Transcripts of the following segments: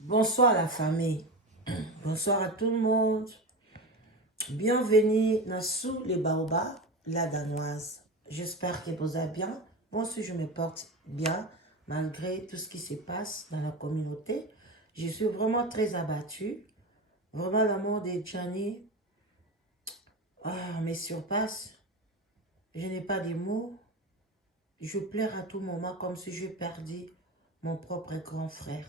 Bonsoir la famille. Bonsoir à tout le monde. Bienvenue dans Sous les Baobabs, la danoise. J'espère que vous allez bien. Moi aussi, je me porte bien malgré tout ce qui se passe dans la communauté. Je suis vraiment très abattue. Vraiment, l'amour de Gianni me surpasse. Je n'ai pas de mots. Je pleure à tout moment comme si je perdais mon propre grand frère.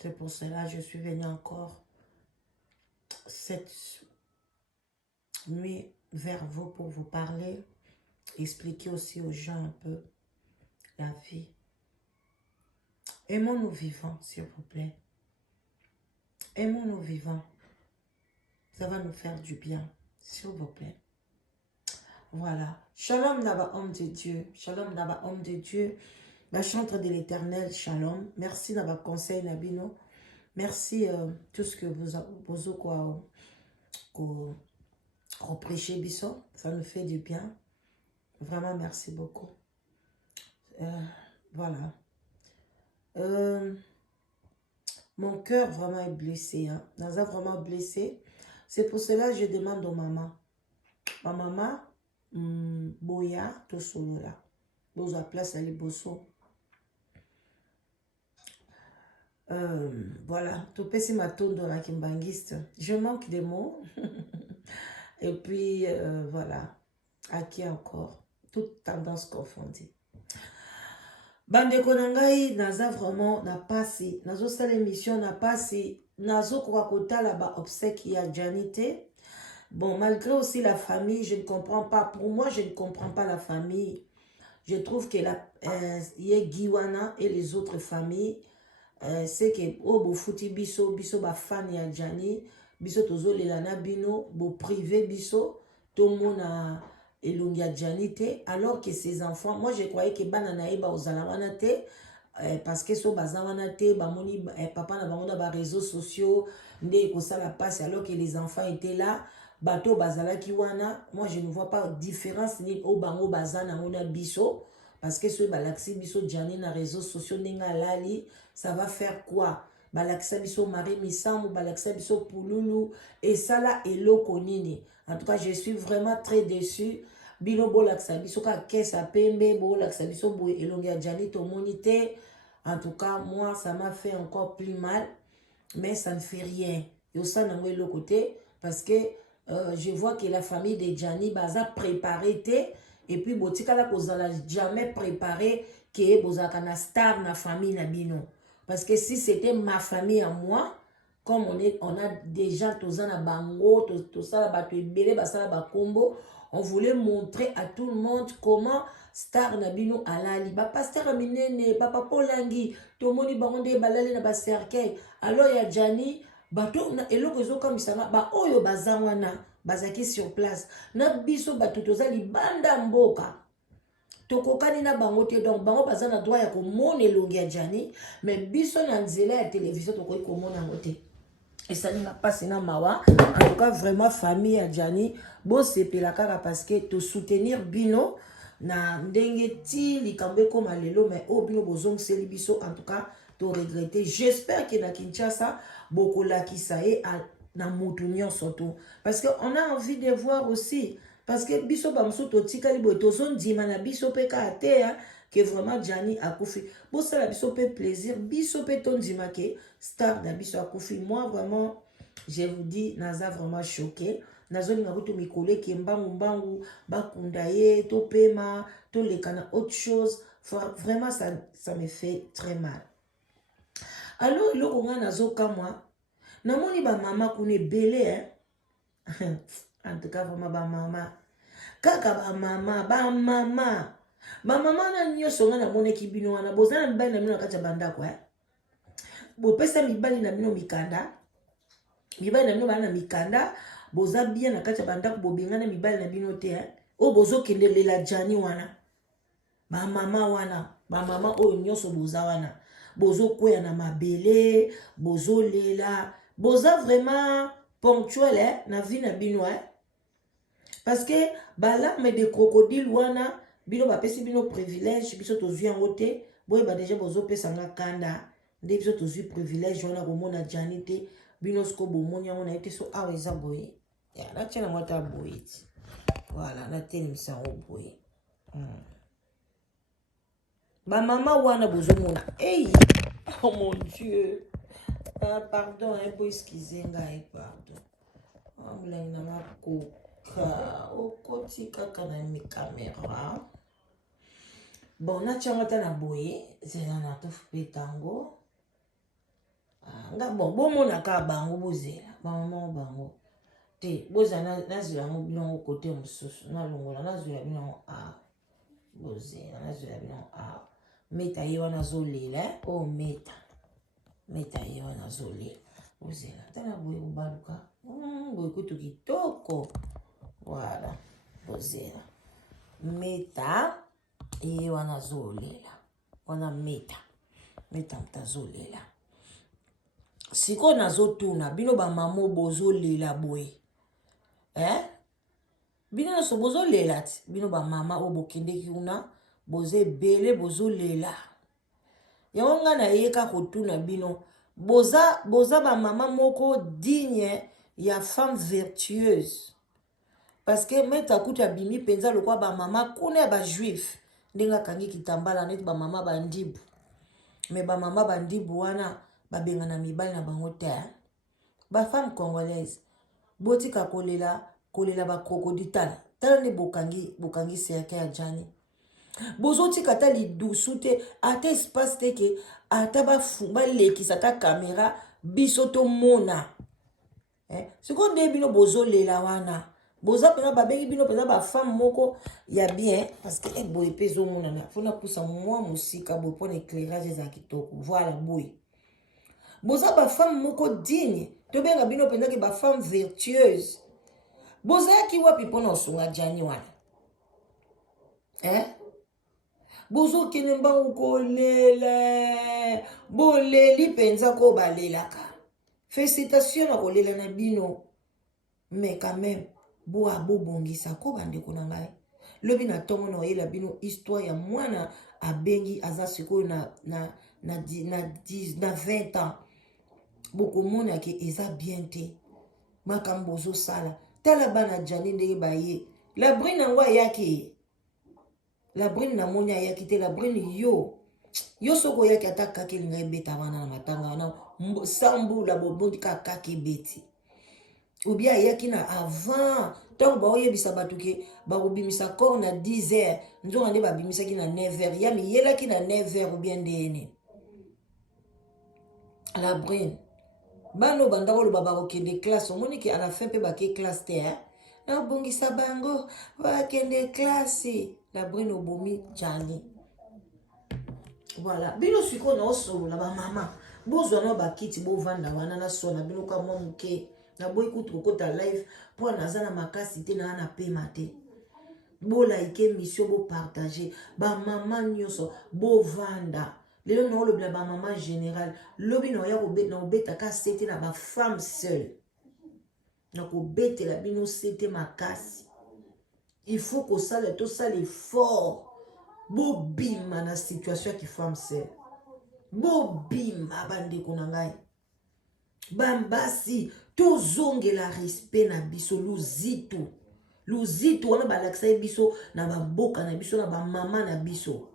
C'est pour cela que je suis venue encore cette nuit vers vous pour vous parler, expliquer aussi aux gens un peu la vie. Aimons-nous vivants, s'il vous plaît. Aimons-nous vivants. Ça va nous faire du bien, s'il vous plaît. Voilà. Shalom Naba, homme de Dieu. Shalom Naba, homme de Dieu. La chantre de l'éternel, shalom. Merci Naba, conseil Nabino. Merci tout ce que vous quoi prêchez Bissot. Ça nous fait du bien. Vraiment, merci beaucoup. Voilà. Mon cœur vraiment est blessé. Hein. Naza vraiment blessé. C'est pour cela que je demande aux mamans. Ma maman, Boya, tout solo là. Boza place à l'Iboso. Voilà. Tout pèse ma tourne dans la kimbangiste. Je manque des mots. Et puis, voilà. À qui encore? Toute tendance confondue. Bande konangai, naza vraiment, n'a passé. Nazo sale émission, n'a passé. Nazo kwakota là-bas, obsèque, il y a Janité. Bon, malgré aussi la famille, je ne comprends pas. Pour moi, je ne comprends pas la famille. Je trouve que y a Giwana et les autres familles. C'est que, oh, bo fouti biso, biso ba fan ya Jani, biso tozo lelana bino, bo privé biso, tout le monde a elongia Janité, alors que ces enfants, moi je croyais que bananae ba ozalawana te, parce que so bazawana te, bamoni papa na bango na ba réseaux sociaux, nde ko sala passe alors que les enfants étaient là. Bato bazala kiwana, moi je ne vois pas différence ni au bango bazana ona biso parce que ce balaxi biso Jani na réseaux sociaux nenga lali, ça va faire quoi? Balaxi biso Marie Missamou, balaxi biso Pouloulou et ça là eloko nini. En tout cas, je suis vraiment très déçue. Bilo bolaxi biso ka kesa pembe bolaxi biso boye elonga Jani to monité. En tout cas, moi ça m'a fait encore plus mal, mais ça ne fait rien. Yo ça n'a pas le côté parce que je vois que la famille de Gianni baza préparé et puis botika la kozala jamais préparé que bozaka na star na famille na bino parce que si c'était ma famille à moi comme on a déjà tous na bango tout ça la bato ebele basala ba combo, on voulait montrer à tout le monde comment star na bino alali ba pasteur minene papa Polangi to moni bango de balali na ba cercueil alors ya Gianni bato na eloko ezokamwisanga ba oyo baza wana bazaki sur place na biso bato toza libanda mboka tokokani na bango te donc bango baza na droit ya komona elongi ya Gianni mais biso na nzela ya télévision tokoki komona yango te esalinga mpasi na mawa. En tout cas vraiment famille ya Gianni bosepela kaka parce que tosoutenir bino na ndenge ti likambo ekoma lelo mais oyo bino bozongiseli biso en tout cas to regretter. J'espère que na Kinshasa bokolakisa ye na mutu nyonso to parce que on a envie de voir aussi parce que biso bamusu totikali boye tozondima na biso pe ka te que vraiment Gianni akufi bosala biso pe plaisir biso pe tondima ke star na biso akufi. Moi vraiment je vous dis naza vraiment choqué nazolinga kutu mikole ke mbangu bakunda ye to pema to lekana autre chose vraiment ça me fait très mal. Alors eloko nga nazokamwa namoni ba mama kuna ebele en tout cas vraiment ba mama kaka ba mama na nyonso nga namoneki bino wana bozala mibali na bino na kati ya bandako bopesa mibali na bino mikanda bana na mikanda boza bien na kati ya bandako bobengana mibali na bino te oyo bozokende lela Gianni wana ba mama oyo nyonso boza wana bozokwea na mabele bozolela boza vraiment ponctuel na vie na bino parce que balarme de crocodile wana bino bapesi bino privilège biso tozwi yango te boyeba déjà bozopesanga kanda nde biso tozwi privilège wana komona jani te bino siko bomoni yango na ye te so awa eza boye ya natia na mwata boye ti voilà natelemisa yango boye bamama wana bozomona ei oh mon dieu pardon po excuse ngai pardon molangi na makoka okoti kaka na mikamera bon natia yango ata na boye zela na tofupe tango nga bon bomonaka bango bozela bamama bango te bozala nazela yango bilongo kote mosusu nalongola nazela bilongo bozela nazela bilongo meta ye wana azolela o meta ye wana azolela bozela ata na boye kobaluka boye kutu kitoko voilà bozela meta ye wana azolela wana meta moto azolela sikoyo nazotuna bino bamama bozolela boye bino nyonso bozolela ti bino bamama oyo bokendeki kuna boza ebele bozolela yango nga nayeka kotuna bino boza bamama moko digne ya femme vertueuse parce que mete akuti abimi mpenza lokwa bamama kuna ya bajuif ndenge akangi kitambala neti bamama bandibu me bamama bandibu wana babengana mibali na bango te bafemme congolaise botika kolela bakrokodile tala nde bokangi serke ya jani bozotika ata lidusu te ata espace te ke ata balekisa ata kamera biso tomona sikoyo nde bino bozolela wana boza mpena babengi bino mpena bafemme moko ya bien parce que boye mpe ezomonana mpona pusa mwa mosika boye mpona éclairage eza kitoko voilà boye boza bafemme moko digne tobenga bino mpenzaki bafemme vertueuse bozalaki wapi mpona osunga jani wana bozokende mbangu kolela boleli mpenza ko balelaka félicitation na kolela na bino mais quand même bobongisa ko bandeko na ngai lobi na ntongo na oyela bino histoire ya mwana abengi aza sikoyo na 20 ans bokomona ke eza bien te makambo ozosala tala bana jani ndenge baye labrine yango ayaki labrine namoni ayaki te labrine yo soko oyaki ata kaka elinga ebeta wana na matanga wana sambula bobondi kaka kaka ebeti ubia ayaki na avant ntango baoyebisa bato ke bakobimisa corps na 10 heures nzonga nde babimisaki na 9 heures ya miyelaki na 9 heures ubia ndene labrine bano bandako loba bakokende classe omoni ke ala fin mpe bake classe te nabongisa bango bakende classe labrine obomi jani voilà bino sikoyo naosolola bamama bozwa na bakiti bovanda wana na sona bino ka mwa moke naboyi kutu kokota live mpo naza na makasi te naa na pema te bolaike mission bopartage bamama nyonso bovanda lelo naolobela bamama général lobi naoya naobetaka sete na bafemme seule nakobetela bino sete makasi il faut kosala tosala effort bobima na situation ya kifemme seule bobima bandeko na ngai bambasi tozongela respect na biso luzitu wana balakisa ye biso na bamboka na biso na bamama na biso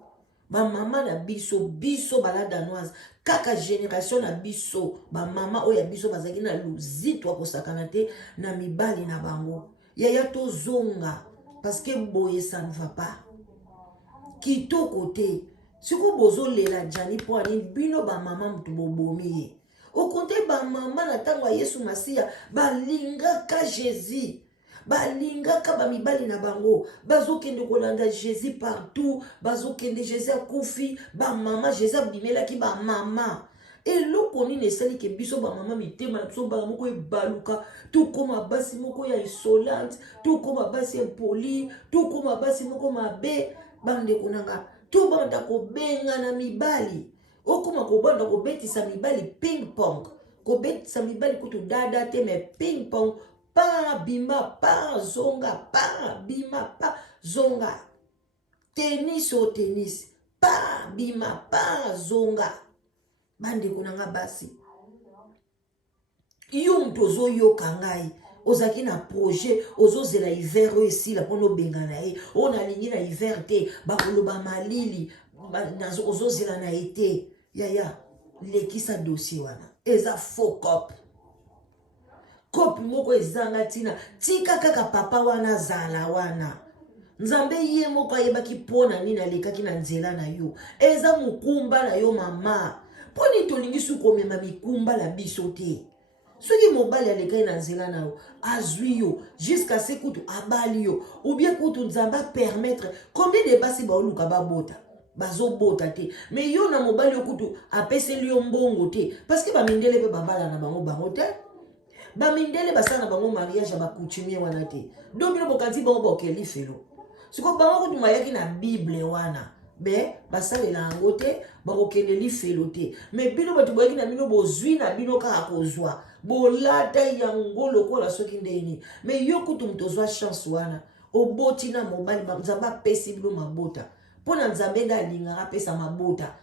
bamama na biso baladanoise kaka génération na biso bamama oyo ya biso bazalaki na luzitu akosakana te na mibali na bango yaya tozonga parce que boye ça ne va pas kitoko te siko bozolela jani mpo ani bino bamama mutu bobomi ye okonte bamama na ntango ya yesu masiya balingaka jésus balingaka bamibali na bango bazokende kolanda jésus partout bazokende jésus akufi bamama jésus abimelaki bamama eloko nini esali ke biso bamama mitema na biso bana moko ebaluka tokoma basi moko ya insolente tokoma basi impoli tokoma basi moko mabe bandeko nanga tobanda kobenga na mibali okoma kobanda kobetisa mibali ping pong kobetisa mibali kutu dada te me ping pong pa bima pa zonga pa bima pa zonga tennis o tennis pa bima pa zonga bande konanga basi yo mutu ozoyoka ngai ozaki na projet ozozela hiver oyo esila mpona obengana ye oyo nalingi na hiver te bakoloba malili ozozela na ye te yaya lekisa dossier wana eza faux cop kopi moko ezanga ntina tika kaka papa wana azala wana nzambe ye moko ayebaki mpona nini alekaki na nzela na yo eza mokumba na yo mama mponi tolingi su komema mikumba na biso te soki mobali alekai na nzela na yo azwi yo jusqu'à se kutu abali yo ou bien kutu nzambe apermettre combien de basi baoluka babota bazobota te mais yo na mobali yo kutu apeseli yo mbongo te parce que bamindele mpe babala na bango te bamindele basala na bango mariage ya bacoutumier wana te donc bino bokanzi bango bokeli felo siko bango kutu mayaki na bible wana be basalela yango te bakokendeli felo te mais bino bato boyaki na bino bozwi na bino kaka kozwa bolata yango lokola soki ndeni mais yo kutu moto ozwa chance wana oboti na mobali nzambe apesi bino mabota mpona nzambe nde alingaka apesa mabota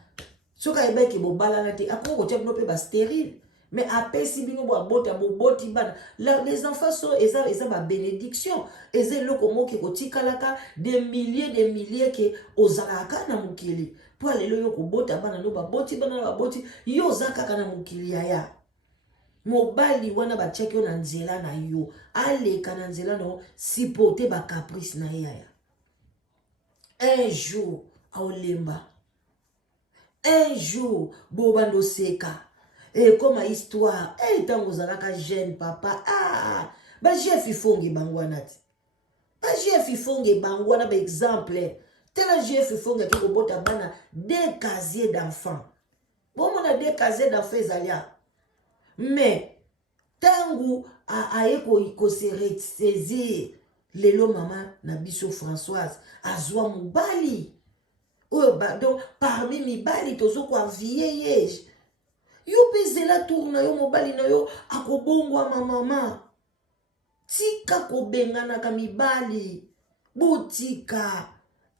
soki ayebaki bobalana te akoko kotia bino mpe bastérile mais apesi bino babota boboti bana les enfants so eza babénédiction eza eloko moki kotikalaka des milliers ke ozalaka na mokili mpo alelo yo kobota bana no baboti bana na baboti yo oza kaka na mokili yaya mobali wana batiaki yo na nzela na yo aleka na nzela na yo sipote bacaprice na ye yaya un jour aolemba un jour bobando seka et comme histoire ntango ozalaka jeune papa bajef ifongi bango wana ti bajef ifongi bango wana baexemple tela jef ifongi ake kobota bana des casiers d'enfants bomona des casiers d'enfants ezalia mais ntango aye kose resaisir lelo mama na biso Françoise azwa mobali oyo donc parmi mibali tozokoavie ye yo mpe zela tour na yo mobali na yo akobongwama mama tika kobenganaka mibali botika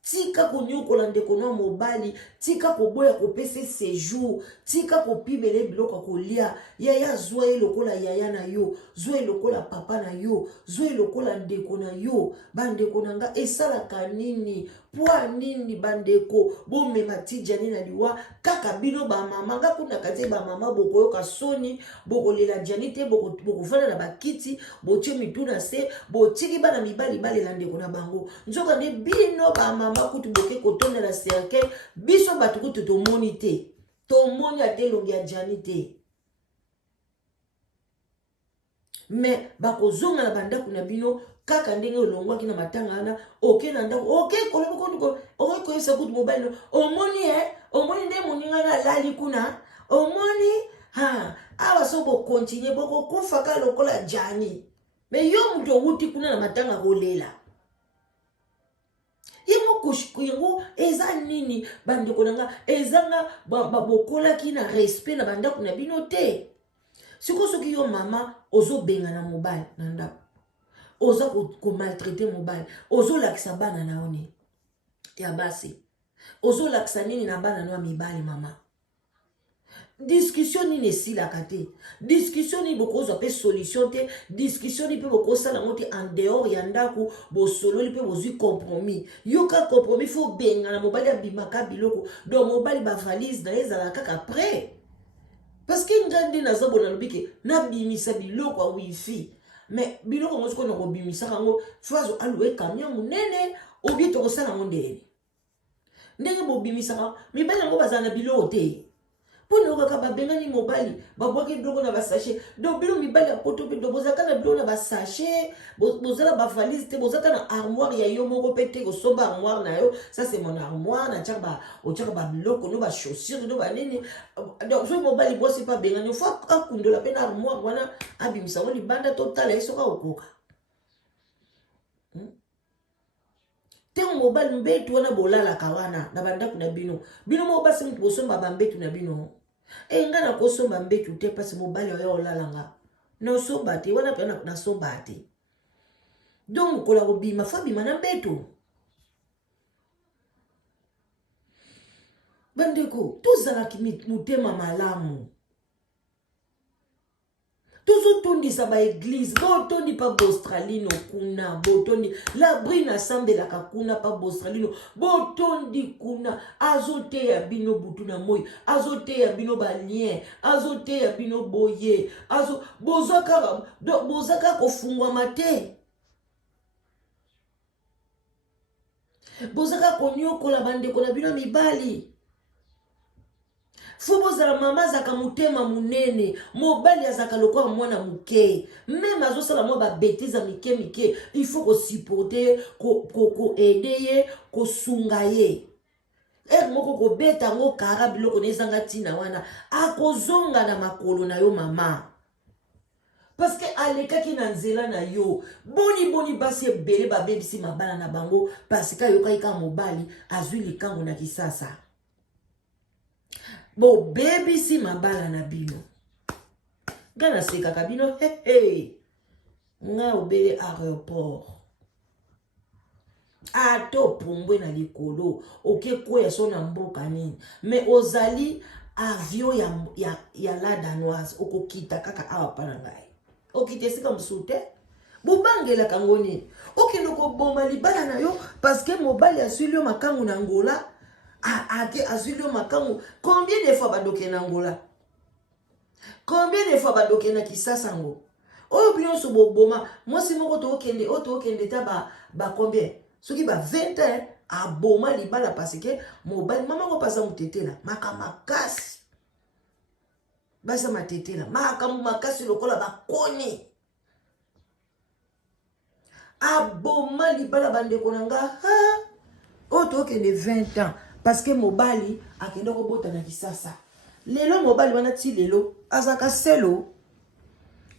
tika konyokola ndeko na mobali tika koboya kopesa séjour tika kopibele biloko kolia yaya zwa ye lokola yaya na yo zwa ye lokola papa na yo zwa ye lokola ndeko na yo bandeko na nga esalaka nini pwa nini bandeko bomema tijani na liwa kaka bino bamama nga kuna kati bamama bokoyoka soni bokolela jani te bokofanda na bakiti botie mituna se botiki bana mibali balela ndeko na bango nzoka nde bino bamama kutu boke kotonda na cercueil biso bato kutu tomoni te tomoni ate elongi ya jani te mais bakozonga na bandako na bino kaka ndenge olongwaki na matanga wana oke na ndako oke kolobo okoyesa kutu mobali omoni nde moninga na alali kuna omoni awa so bokontinue bokokufa ka lokola jani mais yo mutu owuti kuna na matanga kolela yango eza nini bandeko na nga ezanga bokolaki na respect na bandako na bino te siko soki yo mama ozobenga na mobali na ndako oza komaltraite mobali ozolakisa bana na yo ya basi ozolakisa nini na bana na yo mibali mama discussion nini esilaka te discussion nini bokozwa mpe solution te discussion nini mpe bokosala yango te en dehors ya ndako bosololi mpe bozwi compromis yoka compromis fo benga na mobali abimaka biloko donc mobali bavalise na ye ezalaka kaka prêt parce que nga nde nazobona lobi ke nabimisa biloko ya wifi mais biloko yango soki na kobimisaka yango fazo alue camion monene obie tokosala yango ndenge bobimisaka mibali yango bazala na biloko te mpona okaka babengani mobali babwaki biloko na basachet donc bino mibali ya poto mpe do bozalaka na biloko na basachet bozala bavalise te bozalaka na armoire ya yo moko mpe te kosomba armoire na yo ça c'est mon armoire otiaka babiloko no bachaussure no banini donc soki mobali mwasi mpe abengani fo akundola mpe na armoire wana abimisa ngo libanda totala ye soki akokoka ntango mobali mbetu wana bolalaka wana na bandako na bino moko basi mutu bosomba bambetu na bino nga nakosomba mbetu te pasi mobali oyo olalanga nosomba te wana mpe nasomba te donc mokola kobima fa bima na mbetu bandeko tozalaki motema malamu tozotondisa baeglise botondi pa bostralino kuna botondi labrine asambelaka kuna pa bostralino botondi kuna azoteya bino butu na moi azoteya bino balien azoteya bino boye bozaka kofungwama te bozaka konyokola bandeko na bino mibali fo bozala mama azaka motema munene mobali azaka lokola mwana muke même azosala mwa babetiza mike il faut kosupporte koede ye kosunga ye moko kobeta yango kara biloko nezanga ntina wana akozonga na makolo na yo mama parce que alekaki na nzela na yo boni basi ebele babebisi mabala na bango parce que ayokaki kaka mobali azwi likambo na kisasa bo bebisi mabala na bino nga nasekaka bino nga obele aéroport ato pumbwe na likolo okekweya so na mboka nini me ozali avion ya la danoise okokita kaka awa pa na ngai okita esika mosusu te bobangelaka ngo nini okende koboma libala na yo parce que mobali aswili yo makangu na ngola ake azwili yo makangu combien de fois badoke na ngola combien de fois badoke na kisasa ngo oyo bino boboma mwasi moko tokende ta ba combien soki ba 20 ans aboma libala parce que mobali mama ngo pasa mutetela makamakasi basa matetela makambu makasi lokola bakoni aboma libala bandeko na nga oyo tokende 20 ans parce que mobali akende kobota na kisasa lelo mobali wana ti lelo azaka selo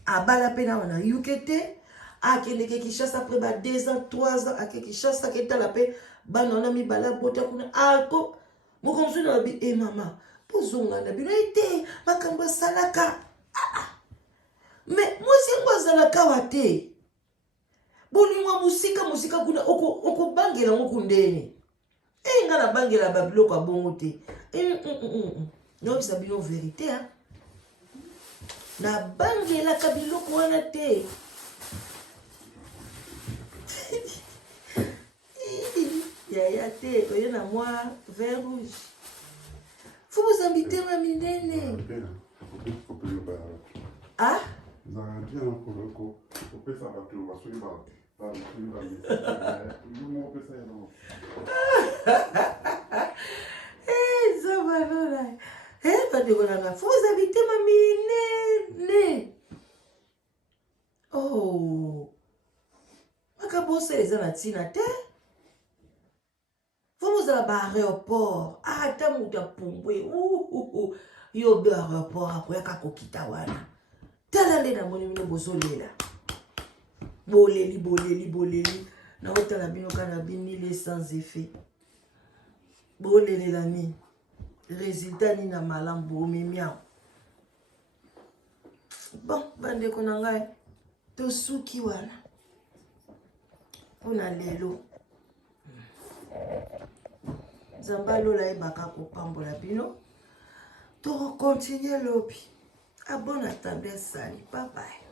abala pena wana yuke te akende ke Kinshasa après ba 2 ans 3 ans ake Kinshasa ke tala pe bana wana mibala bota kuna ako mokomsu na bi mama pozonga na bino ete makambo salaka mais mwasi ngo azalaka wate bonimwa musika kuna oko bangela ngo kundeni nga na bangela babiloko abongo te non ça bino vérité hein na bangela ka biloko wana te ya te oye na moi vert rouge faut vous inviter ma minene ah faut vous inviter ma minene oh makabose eza na ntina te faut vous aller à l'aéroport ata mutu apumbwe yo be aéroport akoyaka kokita wana tala nde namoni bino bozolela boleli na otala bino kana binile sans effet bolelela nini résultat nini na malamu bomemiao bon bandeko na ngai tosuki wana mpona lelo nzambe alola yebaka kopambola bino tokokontinue lobi abona table esali bye bye.